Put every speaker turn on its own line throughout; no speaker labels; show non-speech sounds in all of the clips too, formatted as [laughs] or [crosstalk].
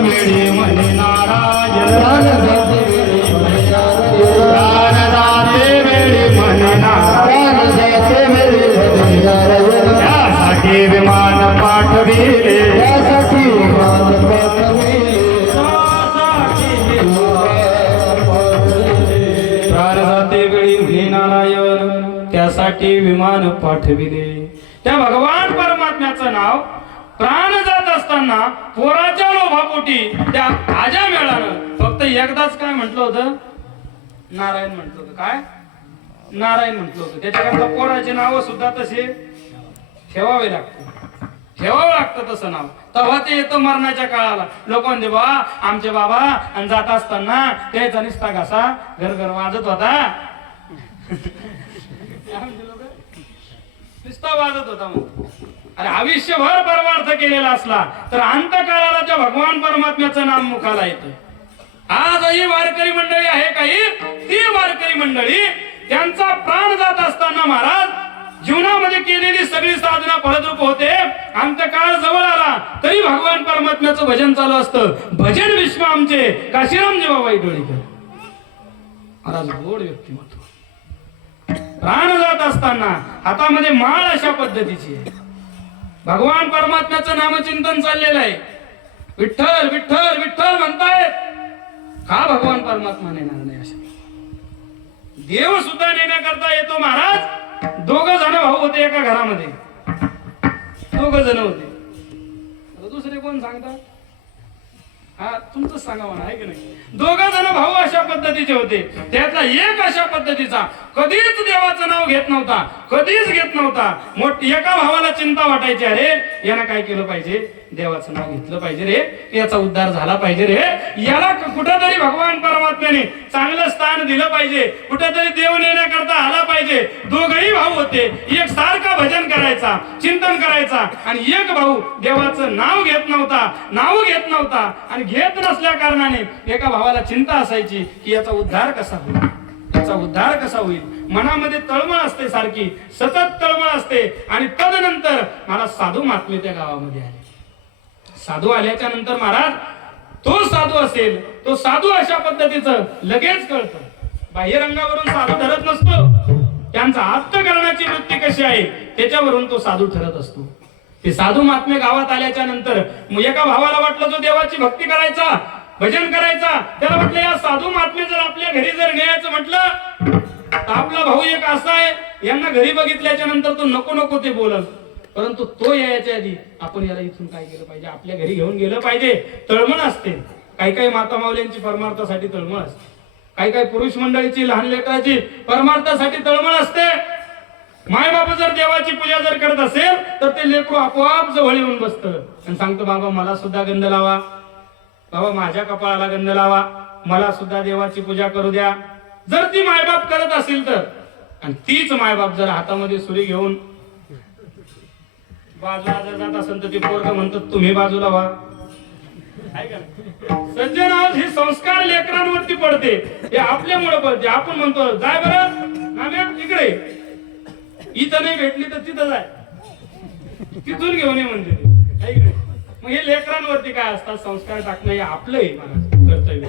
वेळी म्हणे नाराज
प्राण जाते वेळी म्हणे नारायण.
जाते वेळी त्यासाठी विमान पाठविले
त्यासाठी विमान पाठविले.
प्राण जाते वेळी म्हणे नारायण त्यासाठी विमान पाठविले त्या भगवान परमात्म्याचं नाव प्राण जात असताना पोराच्या लोभापोटी त्या आजा मेळानं फक्त एकदाच काय म्हटलं होतं? नारायण म्हटलं होतं. काय? नारायण म्हटलं होतं. त्याच्याकरता पोराचे नाव सुद्धा तसे ठेवावे लागते. ठेवावं लागतं तसं नाव. तेव्हा ते येतं मरणाच्या काळाला. लोक म्हणते बा आमचे बाबा आणि जात असताना त्याचा निसता घासा. घर घर वाजत होता. [laughs] निसता वाजत होता मग अरे आयुष्यभर परमार्थ केलेला असला तर अंतकाळाला त्या भगवान परमात्म्याचं नाम मुखाला येतं. आजही वारकरी मंडळी आहे काही ती वारकरी मंडळी त्यांचा प्राण जात असताना महाराज जीवनामध्ये केलेली सगळी साधना फळद्रूप होते. अंतकाळ जवळ आला तरी भगवान परमात्म्याचं भजन चालू असतं. भजन विश्व आमचे काशीराम जेव्हा डोळीकर. महाराज गोड व्यक्तिमत्व. प्राण जात असताना हातामध्ये माळ अशा पद्धतीची आहे. भगवान परमात्म्याचं नामचिंतन चाललेलं आहे. विठ्ठल विठ्ठल विठ्ठल म्हणतायत का भगवान परमात्मा नेणार नाही असे? देव सुद्धा नेण्याकरता येतो महाराज. दोघ जण भाऊ होते एका घरामध्ये. दोघ जण होते. दुसरे कोण सांगतात हा तुमचं सांगा म्हणा आहे की नाही? दोघ जण भाऊ अशा पद्धतीचे होते. त्यातला एक अशा पद्धतीचा कधीच देवाचं नाव घेत नव्हता कधीच घेत नव्हता. मोठी एका भावाला चिंता वाटायची अरे यानं काय केलं पाहिजे? देवाचं नाव घेतलं पाहिजे रे याचा उद्धार झाला पाहिजे रे. याला कुठंतरी कुठेतरी भगवान परमात्म्याने चांगलं स्थान दिलं पाहिजे. कुठेतरी देव नेण्याकरता आला पाहिजे. दोघही भाऊ होते. एक सारखा भजन करायचा चिंतन करायचा. आणि एक भाऊ देवाचं नाव घेत नव्हता नाव घेत नव्हता. आणि घेत नसल्या कारणाने एका भावाला चिंता असायची की याचा उद्धार कसा होईल? याचा उद्धार कसा होईल? मनामध्ये तळमळ असते सारखी सतत तळमळ असते. आणि तदनंतर मला साधू महात्मे त्या गावामध्ये आले. साधू आल्याच्यानंतर महाराज तो साधू असेल तो साधू अशा पद्धतीचं लगेच कळतं. बाह्यरंगावरून साधू धरत नसतो. त्यांचा आत्मकरणाची वृत्ती कशी आहे त्याच्यावरून तो साधू ठरत असतो. ते साधू महात्मे गावात आल्याच्यानंतर एका भावाला वाटलं तो देवाची भक्ती करायचा भजन करायचा. त्याला म्हटलं या साधू महात्मे जर आपल्या घरी जर न्यायचं म्हटलं तर आपला भाऊ एक असा आहे यांना घरी बघितल्याच्या नंतर तो नको नको ते बोलल. परंतु तो यायच्या आधी आपण याला इथून काय केलं पाहिजे? आपल्या घरी घेऊन गेलं पाहिजे. तळमळ असते. काही काही माता माऊल्यांची परमार्थासाठी तळमळ असते. काही काही पुरुष मंडळीची लहान लेकराची परमार्थासाठी तळमळ असते. मायबाप जर देवाची पूजा जर करत असेल तर ते लेकरू आपोआप जवळ येऊन बसतं. आणि सांगतो बाबा मला सुद्धा गंध लावा. बाबा माझ्या कपाळाला गंध लावा. मला सुद्धा देवाची पूजा करू द्या. जर ती मायबाप करत असेल तर. आणि तीच मायबाप जर हातामध्ये सुरी घेऊन बाजूला जर जात असेल तर ती पोरग म्हणतात तुम्ही बाजूला व्हा. आहे हे संस्कार लेकरांवरती पडते. हे आपल्यामुळे पडते. आपण म्हणतो जाय बरं इकडे इथं नाही भेटली तर तिथं जाय. तिथून घेऊन ये म्हणते मग हे लेकरांवरती काय असतात? संस्कार टाकणं हे आपलं कर्तव्य.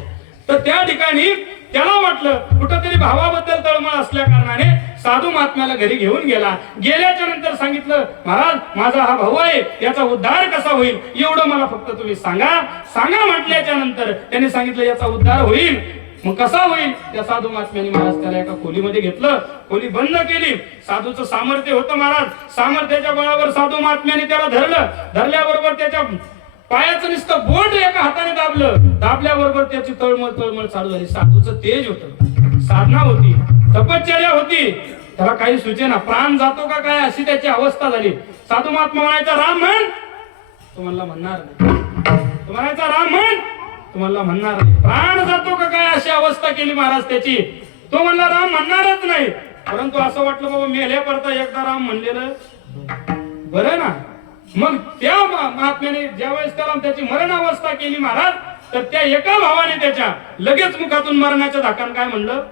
तर त्या ठिकाणी त्याला वाटलं कुठंतरी भावाबद्दल तळमळ असल्या कारणाने साधू महात्म्याला घरी घेऊन गेला. गेल्याच्यानंतर सांगितलं महाराज माझा हा भाऊ आहे याचा उद्धार कसा होईल? एवढं मला फक्त तुम्ही सांगा. सांगा म्हटल्याच्या नंतर त्याने सांगितलं याचा उद्धार होईल. मग कसा होईल? त्या साधू महात्म्याने महाराज त्याला एका खोलीमध्ये घेतलं. खोली बंद केली. साधूचं सामर्थ्य होतं महाराज. सामर्थ्याच्या बळावर साधू महात्म्याने त्याला धरलं. धरल्याबरोबर त्याच्या पायाचं नुसतं बोट एका हाताने दाबलं. दाबल्याबरोबर त्याची तळमळ तळमळ चालू झाली. साधूचं तेज होतं. साधना होती. तपश्चर्या होती. त्याला काही सुचेना. प्राण जातो का काय अशी त्याची अवस्था झाली. साधू महात्मा म्हणायचा राम म्हण. तुम्हाला म्हणणार नाही. म्हणायचा राम म्हण. तुम्हाला म्हणणार नाही. प्राण जातो का काय अशी अवस्था केली महाराज त्याची? तो म्हणला राम म्हणणारच नाही. परंतु असं वाटलं बाबा मेल्या पडता एकदा राम म्हणलेलं. बरं ना. मग त्या मा- महात्म्याने ज्यावेळेस त्याला त्याची मरण अवस्था केली महाराज तर त्या एका भावाने त्याच्या लगेच मुखातून मरणाच्या धाकान काय म्हणलं?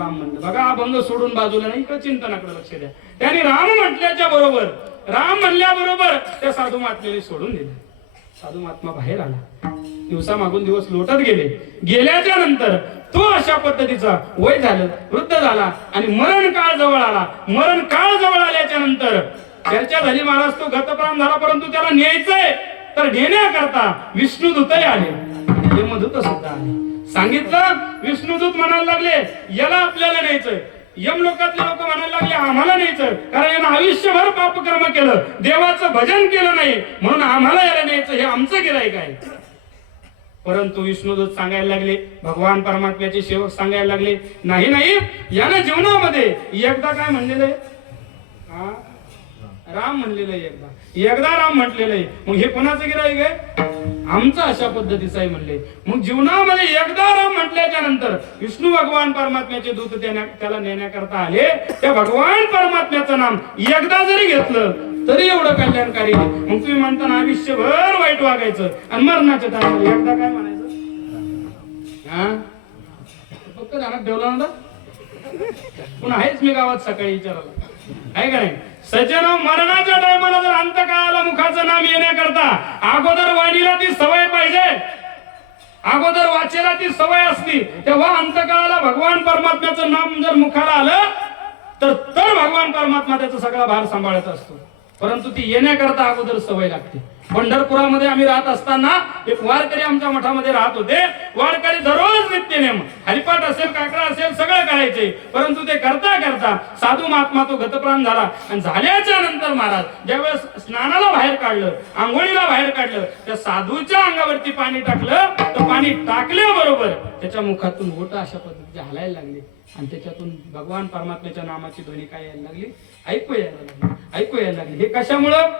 राम म्हणलं. बघा अभंग सोडून बाजूला नाही का चिंतनाकडे लक्ष द्या. त्याने राम म्हटल्याच्या बरोबर राम म्हणल्याबरोबर त्या साधू महात्म्याने सोडून दिले. साधू महात्मा बाहेर आला. दिवसा मागून दिवस लोटत गेले. गेल्याच्यानंतर तो अशा पद्धतीचा वय झालं वृद्ध झाला आणि मरण काळ जवळ आला. मरण काळ जवळ आल्याच्यानंतर चर्चा झाली महाराज तो गतप्राण झाला परंतु त्याला न्यायचंय. तर नेण्याकरता विष्णुदूतही आले. यमदूत सुद्धा आले. सांगितलं? विष्णुदूत म्हणायला लागले याला आपल्याला न्यायचंय. यम लोकातले लोक म्हणायला लागले आम्हाला न्यायचं कारण यानं आयुष्यभर पापकर्म केलं. देवाचं भजन केलं नाही. म्हणून आम्हाला याला न्यायचं हे आमचं गिराईक आहे. परंतु विष्णुदूत सांगायला लागले भगवान परमात्म्याचे सेवक सांगायला लागले नाही नाही यानं जीवनामध्ये एकदा काय म्हणलेलं आहे? हा? राम म्हणलेलं आहे एकदा. एकदा राम म्हटलेलं आहे. मग हे कोणाचं गिराईक आहे? आमचं अशा पद्धतीचं आहे म्हणले. मग जीवनामध्ये एकदा राम म्हटल्याच्या नंतर विष्णू भगवान परमात्म्याचे दूत त्याला नेण्याकरता आले त्या भगवान परमात्म्याचं नाम एकदा जरी घेतलं तरी एवढं कल्याणकारी मग तुम्ही म्हणताना आयुष्यभर वाईट वागायचं आणि मरणाच्या टायमाला एकदा काय म्हणायचं? हा? फक्त ध्यानात ठेवलं ना? पुन्हा आहेच मी गावात सकाळी विचारायला. आहे का नाही? मरणाच्या टायमाला जर अंतकाळाला मुखाचं नाम येण्याकरता अगोदर वाणीला ती सवय पाहिजे. अगोदर वाचेला ती सवय असली तेव्हा अंतकाळाला भगवान परमात्म्याचं नाम जर मुखाला आलं तर तर भगवान परमात्मा त्याचा सगळा भार सांभाळत असतो. परंतु ती येण्याकरता अगोदर सवय लागते. पंढरपुरामध्ये आम्ही राहत असताना एक वारकरी आमच्या मठामध्ये राहत होते. वारकरी दररोज नित्यनेम हरिपाठ असेल काकडा असेल सगळं करायचे. परंतु ते करता करता साधू महात्मा तो गतप्राण झाला. आणि झाल्याच्यानंतर महाराज ज्यावेळेस स्नानाला बाहेर काढलं आंघोळीला बाहेर काढलं त्या साधूच्या अंगावरती पाणी टाकलं तर पाणी टाकल्याबरोबर त्याच्या मुखातून ओट अशा पद्धतीचे हलायला लागले. आणि त्याच्यातून भगवान परमात्म्याच्या नामाची ध्वनी काय यायला लागली? ऐकू यायला लागली. ऐकू यायला लागली. हे कशामुळं?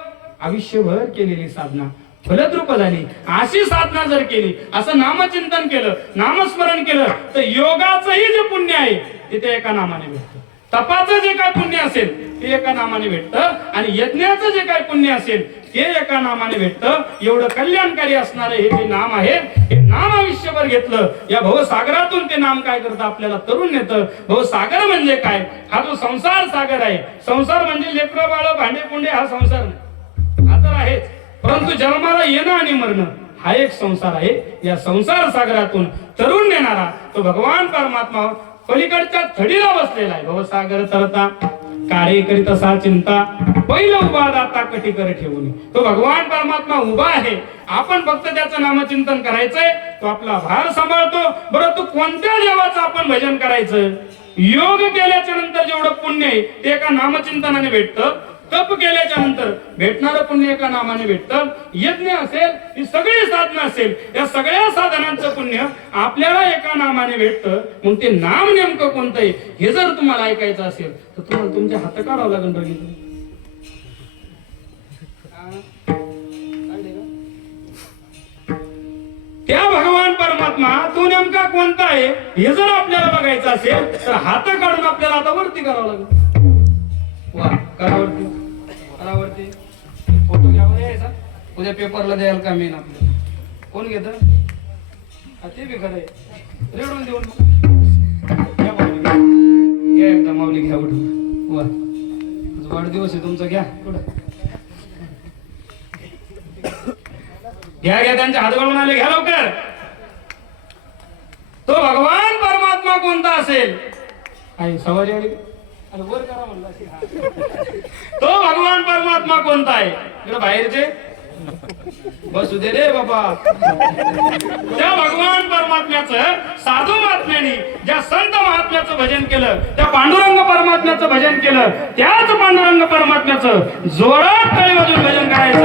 आयुष्यभर केलेली साधना. फलद्रूप झाली. अशी साधना जर केली असं नामचिंतन केलं नामस्मरण केलं तर योगाचंही जे पुण्य आहे ते त्या एका नामाने भेटतं. तपाचं जे काय पुण्य असेल ते एका नामाने भेटतं. आणि यज्ञाचं जे काय पुण्य असेल ते एका नामाने भेटतं. एवढं कल्याणकारी असणारं हे जे नाम आहे हे नाम आयुष्यभर घेतलं. या भवसागरातून ते नाम काय करतं आपल्याला तरुण नेतं. भवसागर म्हणजे काय? हा जो संसार सागर आहे. संसार म्हणजे लेकरं बाळ भांडे कुंडे हा संसार नाही. तर आहेच परंतु जन्माला येणं आणि मरणं हा एक संसार आहे. या संसार सागरातून तरुण नेणारा तो भगवान परमात्मा पलीकडच्या थडीला बसलेला आहे. भवसागर तरता कार्य करीत असा चिंता पहिलं उभा दाता कटी कर ठेवून. तो भगवान परमात्मा उभा आहे. आपण फक्त त्याचं नामचिंतन करायचंय. तो आपला भार सांभाळतो. बरं तू कोणत्या देवाचं आपण भजन करायचं? योग केल्याच्यानंतर जेवढं पुण्य आहे ते एका नामचिंतनाने भेटतं. तप केल्याच्यानंतर भेटणारं पुण्य एका नामाने भेटतं. यज्ञ असेल ही सगळी साधनं असेल या सगळ्या साधनांचं पुण्य आपल्याला एका नामाने भेटतं. मग ते नाम नेमकं कोणतं आहे हे जर तुम्हाला ऐकायचं असेल तर तुम्हाला तुमच्या हात काढावं लागेल बघितलं त्या भगवान परमात्मा तो नेमका कोणता आहे हे जर आपल्याला बघायचं असेल तर हात काढून आपल्याला आता वरती करावं लागेल. वा करावरती करावरती फोटो घ्यावा यायचा उद्या पेपरला द्यायला का मेन आपलं? कोण घेत? ते बी खरं आहे. रेडून देऊन घ्या घ्या. एकदा माऊली घ्या उठून. वा. वाढदिवस आहे तुमचा घ्या. कुठं घ्या घ्या त्यांच्या हात घालून आले घ्या लवकर. तो भगवान परमात्मा कोणता असेल? आई सवारी तो भगवान परमात्मा कोणता आहे? इकडे बाहेरचे? बसू दे रे बाबा. त्या भगवान परमात्म्याचं साधू महात्म्याने ज्या संत महात्म्याचं भजन केलं त्या पांडुरंग परमात्म्याचं भजन केलं त्याच पांडुरंग परमात्म्याचं जोरात तळी वाजून भजन करायचं.